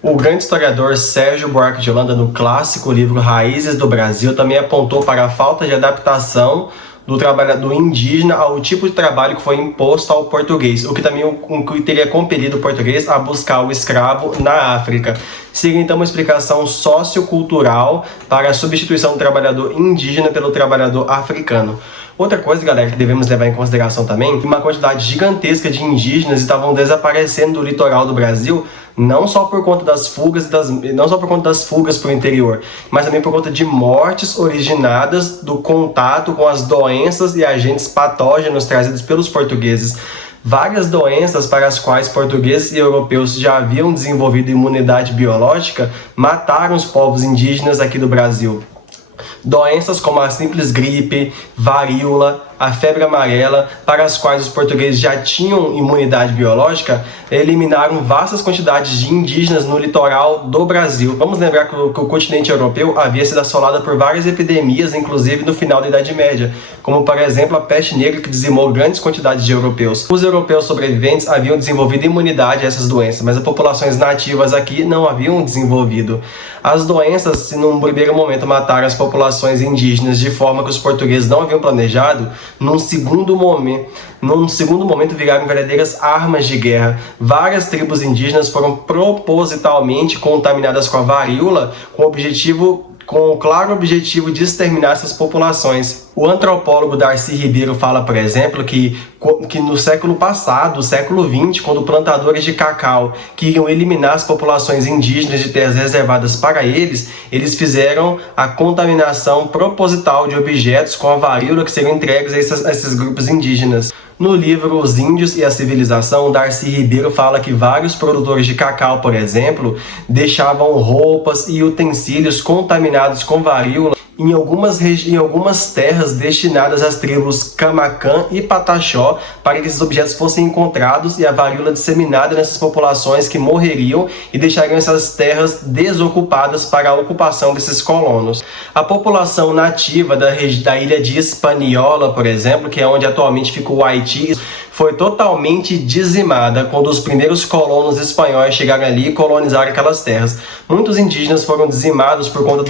O grande historiador Sérgio Buarque de Holanda, no clássico livro Raízes do Brasil, também apontou para a falta de adaptação do indígena ao tipo de trabalho que foi imposto ao português, o que também teria compelido o português a buscar o escravo na África. Seria então uma explicação sociocultural para a substituição do trabalhador indígena pelo trabalhador africano. Outra coisa, galera, que devemos levar em consideração também, que uma quantidade gigantesca de indígenas estavam desaparecendo do litoral do Brasil, não só por conta das fugas para o interior, mas também por conta de mortes originadas do contato com as doenças e agentes patógenos trazidos pelos portugueses. Várias doenças para as quais portugueses e europeus já haviam desenvolvido imunidade biológica mataram os povos indígenas aqui do Brasil. Doenças como a simples gripe, varíola, a febre amarela, para as quais os portugueses já tinham imunidade biológica, eliminaram vastas quantidades de indígenas no litoral do Brasil. Vamos lembrar que o continente europeu havia sido assolado por várias epidemias, inclusive no final da Idade Média, como por exemplo a peste negra, que dizimou grandes quantidades de europeus. Os europeus sobreviventes haviam desenvolvido imunidade a essas doenças, mas as populações nativas aqui não haviam desenvolvido. As doenças, se num primeiro momento mataram as populações indígenas de forma que os portugueses não haviam planejado, num segundo momento viraram verdadeiras armas de guerra. Várias tribos indígenas foram propositalmente contaminadas com a varíola com o claro objetivo de exterminar essas populações. O antropólogo Darcy Ribeiro fala, por exemplo, que no século passado, século XX, quando plantadores de cacau queriam eliminar as populações indígenas de terras reservadas para eles, eles fizeram a contaminação proposital de objetos com a varíola que seriam entregues a esses grupos indígenas. No livro Os Índios e a Civilização, Darcy Ribeiro fala que vários produtores de cacau, por exemplo, deixavam roupas e utensílios contaminados com varíola em algumas terras destinadas às tribos Camacã e Pataxó, para que esses objetos fossem encontrados e a varíola disseminada nessas populações que morreriam e deixariam essas terras desocupadas para a ocupação desses colonos. A população nativa da ilha de Hispaniola, por exemplo, que é onde atualmente fica o Haiti, foi totalmente dizimada quando os primeiros colonos espanhóis chegaram ali e colonizaram aquelas terras. Muitos indígenas foram dizimados por conta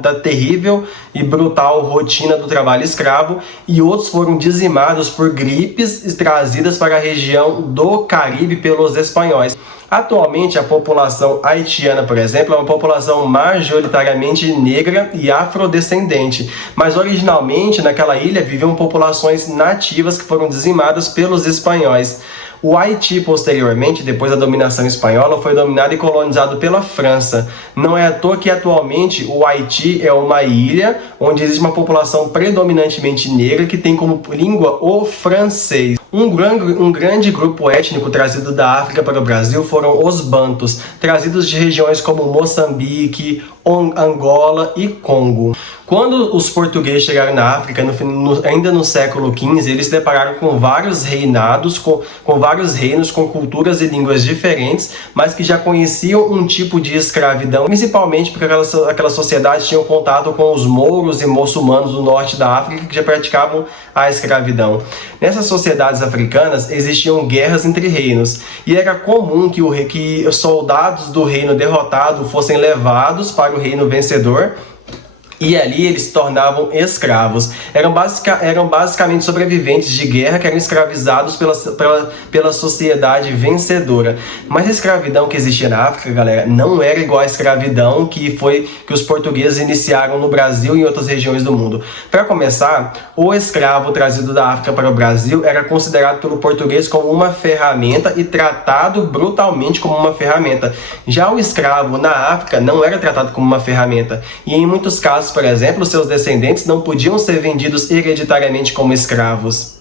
da terrível e brutal rotina do trabalho escravo, e outros foram dizimados por gripes trazidas para a região do Caribe pelos espanhóis. Atualmente, a população haitiana, por exemplo, é uma população majoritariamente negra e afrodescendente, mas originalmente naquela ilha viviam populações nativas que foram dizimadas pelos espanhóis. O Haiti, posteriormente, depois da dominação espanhola, foi dominado e colonizado pela França. Não é à toa que atualmente o Haiti é uma ilha onde existe uma população predominantemente negra que tem como língua o francês. Um grande grupo étnico trazido da África para o Brasil foram os bantus, trazidos de regiões como Moçambique, Angola e Congo. Quando os portugueses chegaram na África, ainda no século XV, eles se depararam com vários reinados, com vários reinos com culturas e línguas diferentes, mas que já conheciam um tipo de escravidão, principalmente porque aquelas sociedades tinham contato com os mouros e muçulmanos do norte da África que já praticavam a escravidão. Nessas sociedades africanas existiam guerras entre reinos, e era comum que os soldados do reino derrotado fossem levados para o reino vencedor, e ali eles se tornavam escravos. Eram basicamente sobreviventes de guerra que eram escravizados pela sociedade vencedora. Mas a escravidão que existia na África, galera, não era igual à escravidão que os portugueses iniciaram no Brasil e em outras regiões do mundo. Para começar, o escravo trazido da África para o Brasil era considerado pelo português como uma ferramenta e tratado brutalmente como uma ferramenta. Já o escravo na África não era tratado como uma ferramenta, e em muitos casos, por exemplo, seus descendentes não podiam ser vendidos hereditariamente como escravos,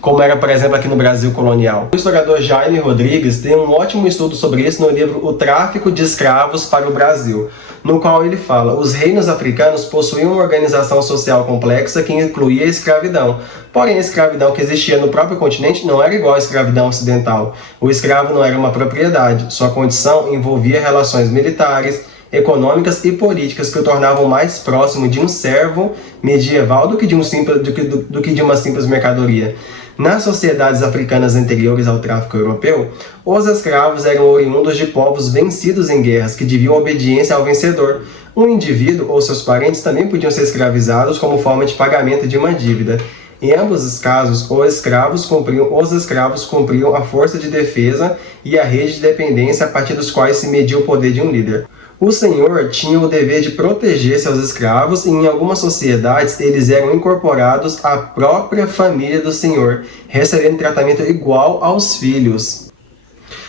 como era, por exemplo, aqui no Brasil colonial. O historiador Jaime Rodrigues tem um ótimo estudo sobre isso no livro O Tráfico de Escravos para o Brasil, no qual ele fala: os reinos africanos possuíam uma organização social complexa que incluía a escravidão. Porém, a escravidão que existia no próprio continente não era igual à escravidão ocidental. O escravo não era uma propriedade, sua condição envolvia relações militares, econômicas e políticas que o tornavam mais próximo de um servo medieval do que de uma simples mercadoria. Nas sociedades africanas anteriores ao tráfico europeu, os escravos eram oriundos de povos vencidos em guerras, que deviam obediência ao vencedor. Um indivíduo ou seus parentes também podiam ser escravizados como forma de pagamento de uma dívida. Em ambos os casos, os escravos cumpriam a força de defesa e a rede de dependência a partir dos quais se media o poder de um líder. O senhor tinha o dever de proteger seus escravos e, em algumas sociedades, eles eram incorporados à própria família do senhor, recebendo tratamento igual aos filhos.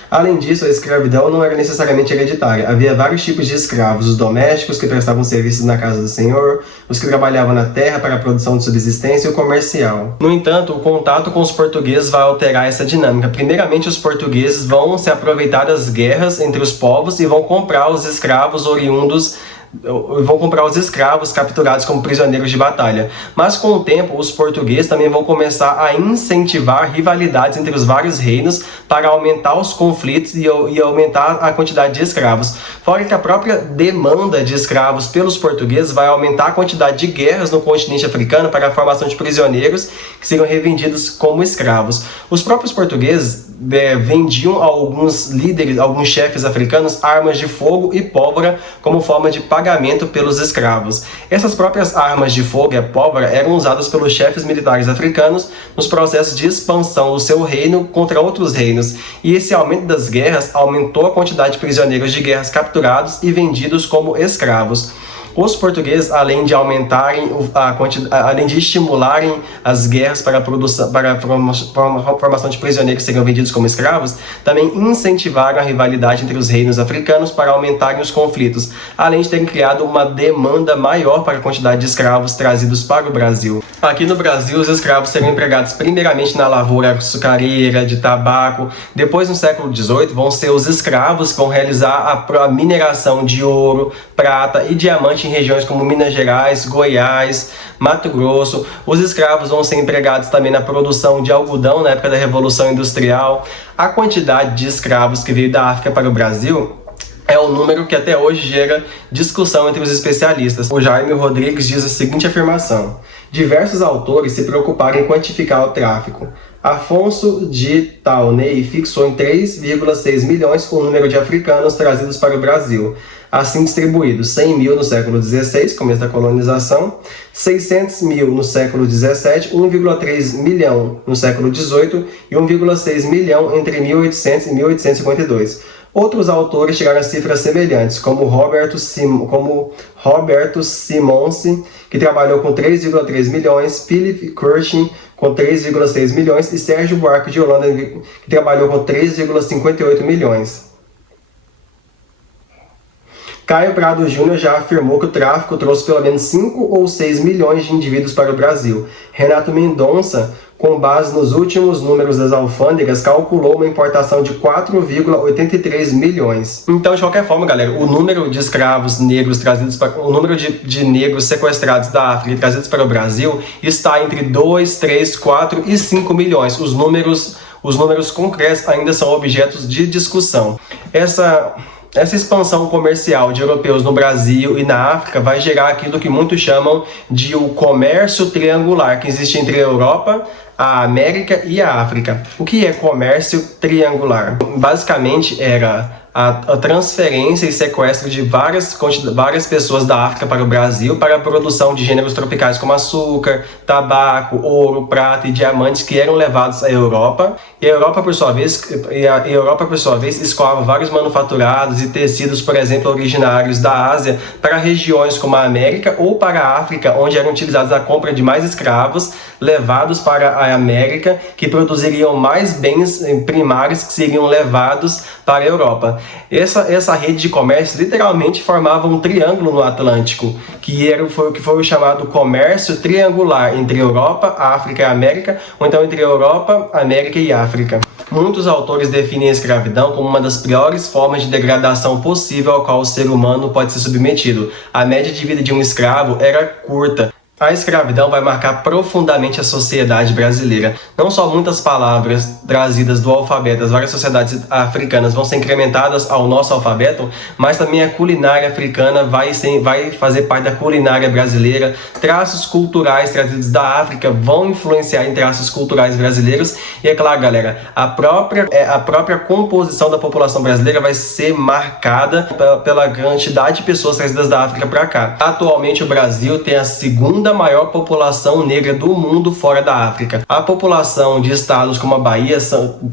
Além disso, a escravidão não era necessariamente hereditária. Havia vários tipos de escravos: os domésticos, que prestavam serviços na casa do senhor, os que trabalhavam na terra para a produção de subsistência, e o comercial. No entanto, o contato com os portugueses vai alterar essa dinâmica. Primeiramente, os portugueses vão se aproveitar das guerras entre os povos e vão comprar os escravos capturados como prisioneiros de batalha. Mas com o tempo, os portugueses também vão começar a incentivar rivalidades entre os vários reinos para aumentar os conflitos e aumentar a quantidade de escravos. Fora que a própria demanda de escravos pelos portugueses vai aumentar a quantidade de guerras no continente africano para a formação de prisioneiros que seriam revendidos como escravos. Os próprios portugueses vendiam a alguns líderes, alguns chefes africanos, armas de fogo e pólvora como forma de pagamento pelos escravos. Essas próprias armas de fogo e a pólvora eram usadas pelos chefes militares africanos nos processos de expansão do seu reino contra outros reinos, e esse aumento das guerras aumentou a quantidade de prisioneiros de guerras capturados e vendidos como escravos. Os portugueses, além de estimularem as guerras para a formação de prisioneiros que seriam vendidos como escravos, também incentivaram a rivalidade entre os reinos africanos para aumentarem os conflitos, além de terem criado uma demanda maior para a quantidade de escravos trazidos para o Brasil. Aqui no Brasil, os escravos seriam empregados primeiramente na lavoura açucareira, de tabaco. Depois, no século XVIII, vão ser os escravos que vão realizar a mineração de ouro, prata e diamante em regiões como Minas Gerais, Goiás, Mato Grosso. Os escravos vão ser empregados também na produção de algodão na época da Revolução Industrial. A quantidade de escravos que veio da África para o Brasil é um número que até hoje gera discussão entre os especialistas. O Jaime Rodrigues diz a seguinte afirmação: diversos autores se preocuparam em quantificar o tráfico. Afonso de Taunay fixou em 3,6 milhões o número de africanos trazidos para o Brasil, assim distribuídos: 100 mil no século XVI, começo da colonização, 600 mil no século XVII, 1,3 milhão no século XVIII e 1,6 milhão entre 1800 e 1852. Outros autores chegaram a cifras semelhantes, como Roberto Simonsi, que trabalhou com 3,3 milhões, Philip Cushing, com 3,6 milhões, e Sérgio Buarque de Holanda, que trabalhou com 3,58 milhões. Caio Prado Júnior já afirmou que o tráfico trouxe pelo menos 5 ou 6 milhões de indivíduos para o Brasil. Renato Mendonça, com base nos últimos números das alfândegas, calculou uma importação de 4,83 milhões. Então, de qualquer forma, galera, o número de escravos negros trazidos para o número de negros sequestrados da África e trazidos para o Brasil está entre 2, 3, 4 e 5 milhões. Os números concretos ainda são objetos de discussão. Essa expansão comercial de europeus no Brasil e na África vai gerar aquilo que muitos chamam de o comércio triangular, que existe entre a Europa, a América e a África. O que é comércio triangular? Basicamente era a transferência e sequestro de várias pessoas da África para o Brasil para a produção de gêneros tropicais como açúcar, tabaco, ouro, prata e diamantes, que eram levados à Europa. E a Europa, por sua vez, escoava vários manufaturados e tecidos, por exemplo, originários da Ásia, para regiões como a América ou para a África, onde eram utilizados a compra de mais escravos levados para a América, que produziriam mais bens primários que seriam levados para a Europa. Essa rede de comércio literalmente formava um triângulo no Atlântico, que foi o chamado comércio triangular entre Europa, África e América, ou então entre Europa, América e África. Muitos autores definem a escravidão como uma das piores formas de degradação possível ao qual o ser humano pode ser submetido. A média de vida de um escravo era curta. A escravidão vai marcar profundamente a sociedade brasileira. Não só muitas palavras trazidas do alfabeto das várias sociedades africanas vão ser incrementadas ao nosso alfabeto, mas também a culinária africana vai fazer parte da culinária brasileira. Traços culturais trazidos da África vão influenciar em traços culturais brasileiros. E é claro, galera, a própria composição da população brasileira vai ser marcada pela quantidade de pessoas trazidas da África para cá. Atualmente o Brasil tem a segunda maior população negra do mundo fora da África. A população de estados como a Bahia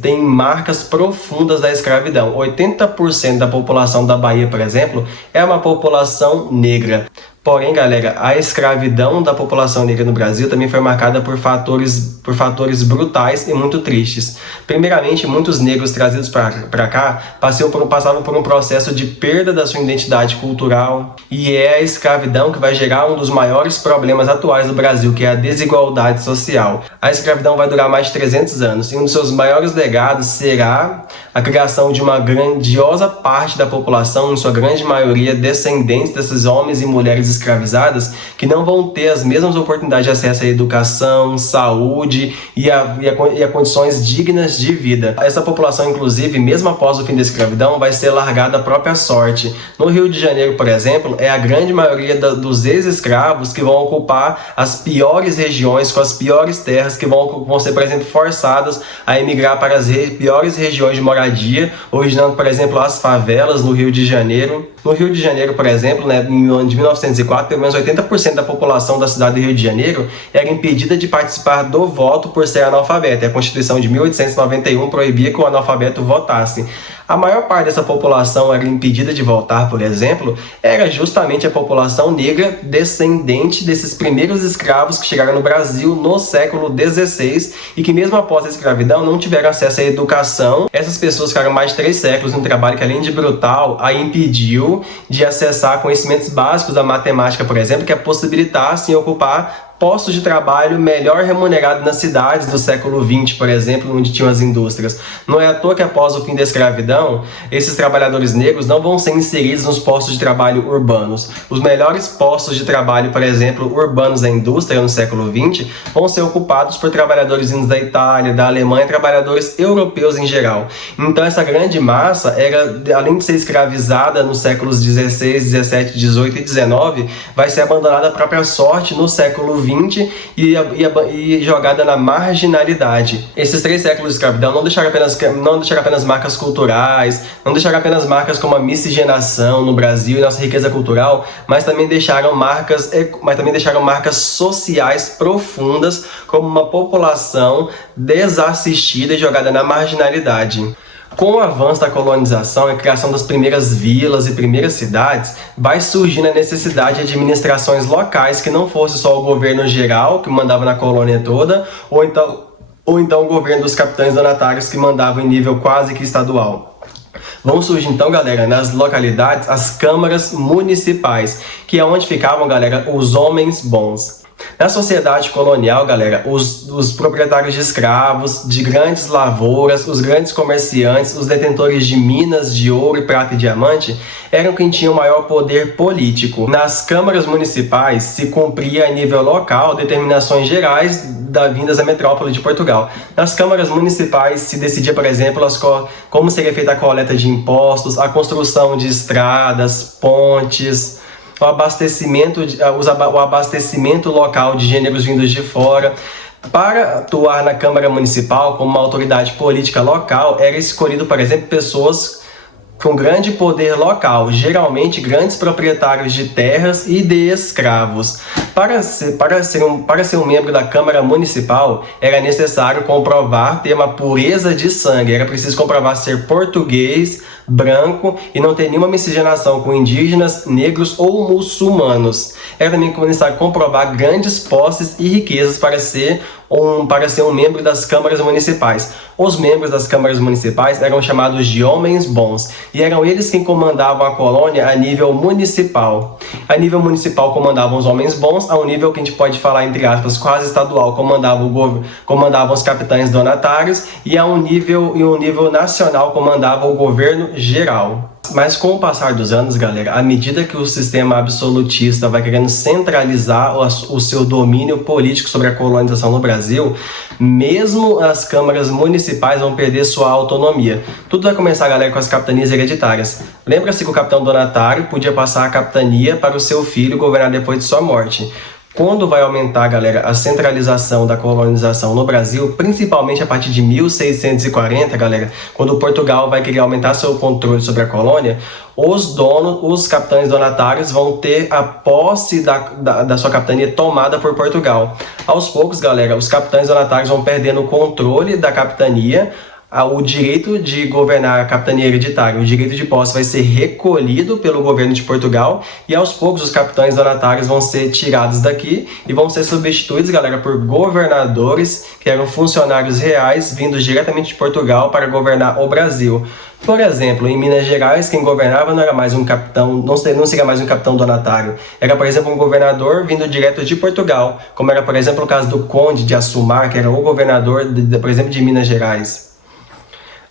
tem marcas profundas da escravidão. 80% da população da Bahia, por exemplo, é uma população negra. Porém, galera, a escravidão da população negra no Brasil também foi marcada por fatores brutais e muito tristes. Primeiramente, muitos negros trazidos para cá passavam por um processo de perda da sua identidade cultural, e é a escravidão que vai gerar um dos maiores problemas atuais do Brasil, que é a desigualdade social. A escravidão vai durar mais de 300 anos, e um dos seus maiores legados será a criação de uma grandiosa parte da população, em sua grande maioria descendentes desses homens e mulheres escravizadas, que não vão ter as mesmas oportunidades de acesso à educação, saúde e a condições dignas de vida. Essa população, inclusive, mesmo após o fim da escravidão, vai ser largada à própria sorte. No Rio de Janeiro, por exemplo, é a grande maioria dos ex-escravos que vão ocupar as piores regiões, com as piores terras, que vão ser, por exemplo, forçadas a emigrar para as piores regiões de moradia, originando, por exemplo, as favelas no Rio de Janeiro. No Rio de Janeiro, por exemplo, no ano de 1904, pelo menos 80% da população da cidade do Rio de Janeiro era impedida de participar do voto por ser analfabeta. A Constituição de 1891 proibia que o analfabeto votasse. A maior parte dessa população era impedida de votar, por exemplo, era justamente a população negra descendente desses primeiros escravos que chegaram no Brasil no século XVI e que mesmo após a escravidão não tiveram acesso à educação. Essas pessoas ficaram mais de 3 séculos num trabalho que, além de brutal, a impediu de acessar conhecimentos básicos da matemática, por exemplo, que a possibilitassem ocupar postos de trabalho melhor remunerados nas cidades do século XX, por exemplo, onde tinham as indústrias. Não é à toa que após o fim da escravidão, esses trabalhadores negros não vão ser inseridos nos postos de trabalho urbanos. Os melhores postos de trabalho, por exemplo, urbanos da indústria no século XX, vão ser ocupados por trabalhadores vindos da Itália, da Alemanha, trabalhadores europeus em geral. Então essa grande massa, além de ser escravizada nos séculos XVI, XVII, XVIII e XIX, vai ser abandonada à própria sorte no século XX e jogada na marginalidade. Esses 3 séculos de escravidão não deixaram apenas marcas culturais, não deixaram apenas marcas como a miscigenação no Brasil e nossa riqueza cultural, mas também deixaram marcas sociais profundas, como uma população desassistida e jogada na marginalidade. Com o avanço da colonização e a criação das primeiras vilas e primeiras cidades, vai surgindo a necessidade de administrações locais que não fosse só o governo geral, que mandava na colônia toda, ou então o governo dos capitães donatários, que mandavam em nível quase que estadual. Vão surgir então, galera, nas localidades, as câmaras municipais, que é onde ficavam, galera, os homens bons. Na sociedade colonial, galera, os proprietários de escravos, de grandes lavouras, os grandes comerciantes, os detentores de minas de ouro, e prata e diamante, eram quem tinha o maior poder político. Nas câmaras municipais se cumpria a nível local determinações gerais vindas da metrópole de Portugal. Nas câmaras municipais se decidia, por exemplo, como seria feita a coleta de impostos, a construção de estradas, pontes, o abastecimento local de gêneros vindos de fora. Para atuar na Câmara Municipal como uma autoridade política local, era escolhido, por exemplo, pessoas com grande poder local, geralmente grandes proprietários de terras e de escravos. Para ser um membro da Câmara Municipal, era necessário ter uma pureza de sangue, era preciso comprovar ser português, branco e não ter nenhuma miscigenação com indígenas, negros ou muçulmanos. Era também necessário comprovar grandes posses e riquezas para ser para ser um membro das câmaras municipais. Os membros das câmaras municipais eram chamados de homens bons, e eram eles quem comandavam a colônia a nível municipal. A nível municipal comandavam os homens bons, a um nível que a gente pode falar, entre aspas, quase estadual, comandavam os capitães donatários, e a um nível nacional comandava o governo geral. Mas com o passar dos anos, galera, à medida que o sistema absolutista vai querendo centralizar o seu domínio político sobre a colonização no Brasil, mesmo as câmaras municipais vão perder sua autonomia. Tudo vai começar, galera, com as capitanias hereditárias. Lembra-se que o capitão donatário podia passar a capitania para o seu filho governar depois de sua morte. Quando vai aumentar, galera, a centralização da colonização no Brasil, principalmente a partir de 1640, galera, quando Portugal vai querer aumentar seu controle sobre a colônia, os capitães donatários vão ter a posse da sua capitania tomada por Portugal. Aos poucos, galera, os capitães donatários vão perdendo o controle da capitania, o direito de governar a capitania hereditária, o direito de posse vai ser recolhido pelo governo de Portugal, e aos poucos os capitães donatários vão ser tirados daqui e vão ser substituídos, galera, por governadores que eram funcionários reais vindos diretamente de Portugal para governar o Brasil. Por exemplo, em Minas Gerais, quem governava não era mais um capitão, não seria mais um capitão donatário. Era, por exemplo, um governador vindo direto de Portugal, como era, por exemplo, o caso do Conde de Assumar, que era o governador, por exemplo, de Minas Gerais.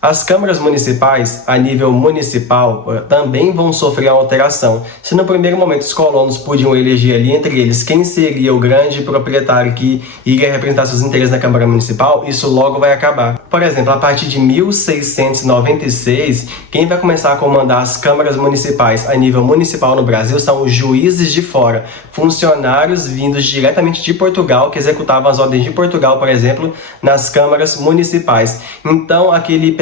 As câmaras municipais, a nível municipal, também vão sofrer uma alteração. Se no primeiro momento os colonos podiam eleger ali entre eles quem seria o grande proprietário que iria representar seus interesses na Câmara Municipal, isso logo vai acabar. Por exemplo, a partir de 1696, quem vai começar a comandar as câmaras municipais a nível municipal no Brasil são os juízes de fora, funcionários vindos diretamente de Portugal, que executavam as ordens de Portugal, por exemplo, nas câmaras municipais. Então, aquele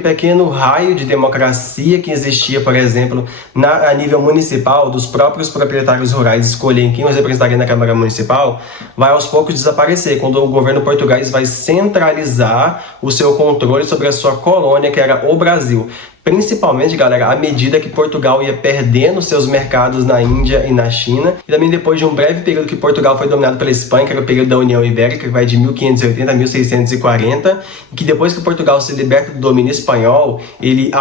pequeno raio de democracia que existia, por exemplo, a nível municipal, dos próprios proprietários rurais escolherem quem os representaria na Câmara Municipal, vai aos poucos desaparecer, quando o governo português vai centralizar o seu controle sobre a sua colônia, que era o Brasil. Principalmente, galera, à medida que Portugal ia perdendo seus mercados na Índia e na China, e também depois de um breve período que Portugal foi dominado pela Espanha, que era o período da União Ibérica, que vai de 1580 a 1640, e que depois que Portugal se liberta do domínio espanhol, e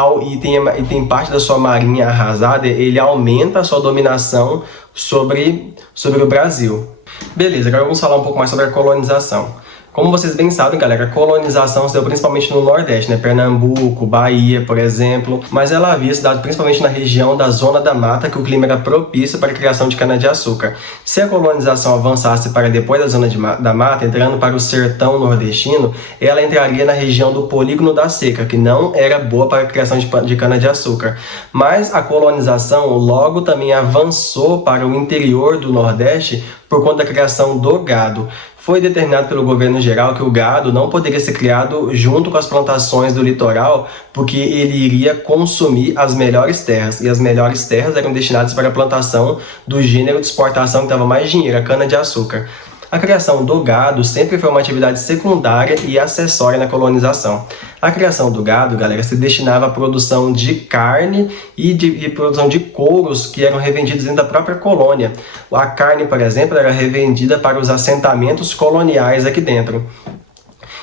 tem parte da sua marinha arrasada, ele aumenta a sua dominação sobre o Brasil. Beleza, agora vamos falar um pouco mais sobre a colonização. Como vocês bem sabem, galera, a colonização se deu principalmente no Nordeste, né? Pernambuco, Bahia, por exemplo, mas ela havia se dado principalmente na região da Zona da Mata, que o clima era propício para a criação de cana-de-açúcar. Se a colonização avançasse para depois da Zona da Mata, entrando para o sertão nordestino, ela entraria na região do Polígono da Seca, que não era boa para a criação de cana-de-açúcar. Mas a colonização logo também avançou para o interior do Nordeste por conta da criação do gado. Foi determinado pelo governo geral que o gado não poderia ser criado junto com as plantações do litoral, porque ele iria consumir as melhores terras, e as melhores terras eram destinadas para a plantação do gênero de exportação que dava mais dinheiro, a cana-de-açúcar. A criação do gado sempre foi uma atividade secundária e acessória na colonização. A criação do gado, galera, se destinava à produção de carne e produção de couros que eram revendidos dentro da própria colônia. A carne, por exemplo, era revendida para os assentamentos coloniais aqui dentro.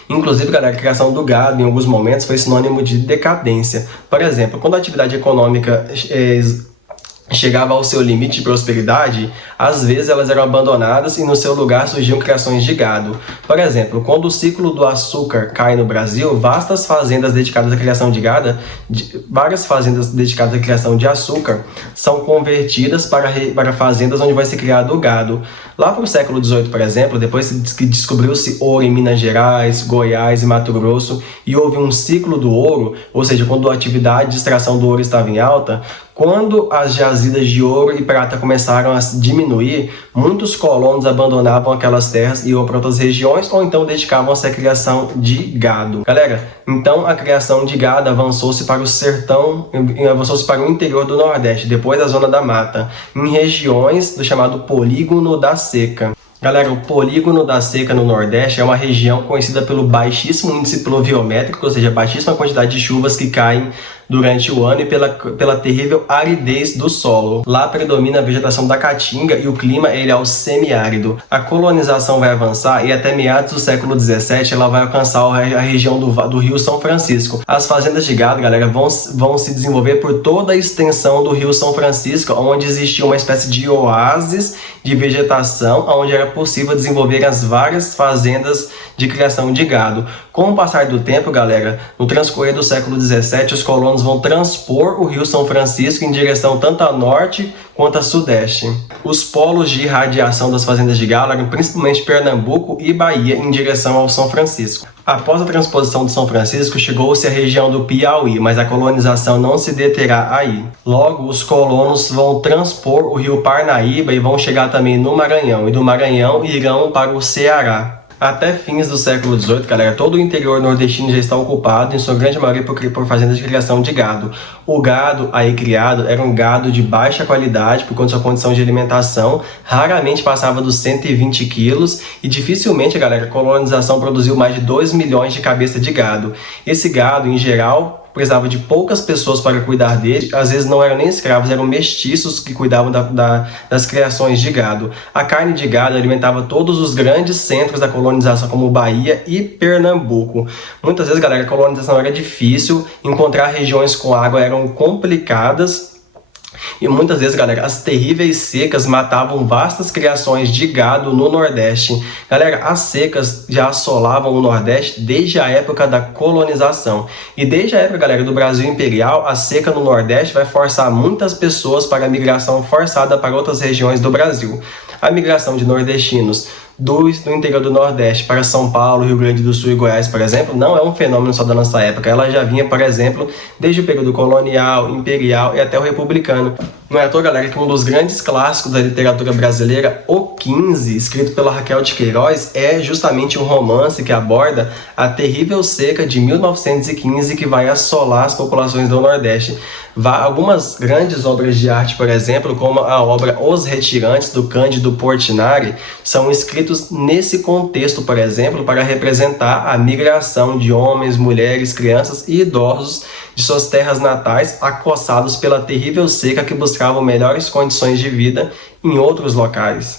Inclusive, galera, a criação do gado, em alguns momentos, foi sinônimo de decadência. Por exemplo, quando a atividade econômica chegava ao seu limite de prosperidade, às vezes elas eram abandonadas e no seu lugar surgiam criações de gado. Por exemplo, quando o ciclo do açúcar cai no Brasil, várias fazendas dedicadas à criação de gado, várias fazendas dedicadas à criação de açúcar são convertidas para fazendas onde vai ser criado o gado. Lá para o século XVIII, por exemplo, depois que descobriu-se ouro em Minas Gerais, Goiás e Mato Grosso, e houve um ciclo do ouro, ou seja, quando a atividade de extração do ouro estava em alta, quando as jazidas de ouro e prata começaram a diminuir, muitos colonos abandonavam aquelas terras e iam para outras regiões, ou então dedicavam-se à criação de gado. Galera, então a criação de gado avançou-se para o sertão, avançou-se para o interior do Nordeste, depois da Zona da Mata, em regiões do chamado Polígono da Seca. Galera, o Polígono da Seca no Nordeste é uma região conhecida pelo baixíssimo índice pluviométrico, ou seja, baixíssima quantidade de chuvas que caem durante o ano e pela terrível aridez do solo. Lá predomina a vegetação da caatinga e o clima ele é o semiárido. A colonização vai avançar e até meados do século XVII ela vai alcançar a região do Rio São Francisco. As fazendas de gado, galera, vão se desenvolver por toda a extensão do Rio São Francisco, onde existia uma espécie de oásis de vegetação, onde era possível desenvolver as várias fazendas de criação de gado. Com o passar do tempo, galera, no transcorrer do século XVII, os colonos vão transpor o Rio São Francisco em direção tanto a norte quanto a sudeste. Os polos de irradiação das fazendas de gado eram principalmente Pernambuco e Bahia em direção ao São Francisco. Após a transposição de São Francisco, chegou-se à região do Piauí, mas a colonização não se deterá aí. Logo, os colonos vão transpor o rio Parnaíba e vão chegar também no Maranhão, e do Maranhão irão para o Ceará. Até fins do século XVIII, galera, todo o interior nordestino já está ocupado, em sua grande maioria, por fazendas de criação de gado. O gado aí criado era um gado de baixa qualidade, por conta da sua condição de alimentação, raramente passava dos 120 quilos e dificilmente, galera, a colonização produziu mais de 2 milhões de cabeças de gado. Esse gado, em geral, precisava de poucas pessoas para cuidar dele, às vezes não eram nem escravos, eram mestiços que cuidavam das criações de gado. A carne de gado alimentava todos os grandes centros da colonização, como Bahia e Pernambuco. Muitas vezes, galera, a colonização era difícil, encontrar regiões com água eram complicadas, e muitas vezes, galera, as terríveis secas matavam vastas criações de gado no Nordeste. Galera, as secas já assolavam o Nordeste desde a época da colonização. E desde a época, galera, do Brasil Imperial, a seca no Nordeste vai forçar muitas pessoas para a migração forçada para outras regiões do Brasil. A migração de nordestinos do interior do Nordeste para São Paulo, Rio Grande do Sul e Goiás, por exemplo, não é um fenômeno só da nossa época. Ela já vinha, por exemplo, desde o período colonial, imperial e até o republicano. Não é à toa, galera, que um dos grandes clássicos da literatura brasileira, O 15, escrito pela Raquel de Queiroz, é justamente um romance que aborda a terrível seca de 1915 que vai assolar as populações do Nordeste. Algumas grandes obras de arte, por exemplo, como a obra Os Retirantes, do Cândido Portinari, são escritos nesse contexto, por exemplo, para representar a migração de homens, mulheres, crianças e idosos de suas terras natais, acossados pela terrível seca que buscavam melhores condições de vida em outros locais.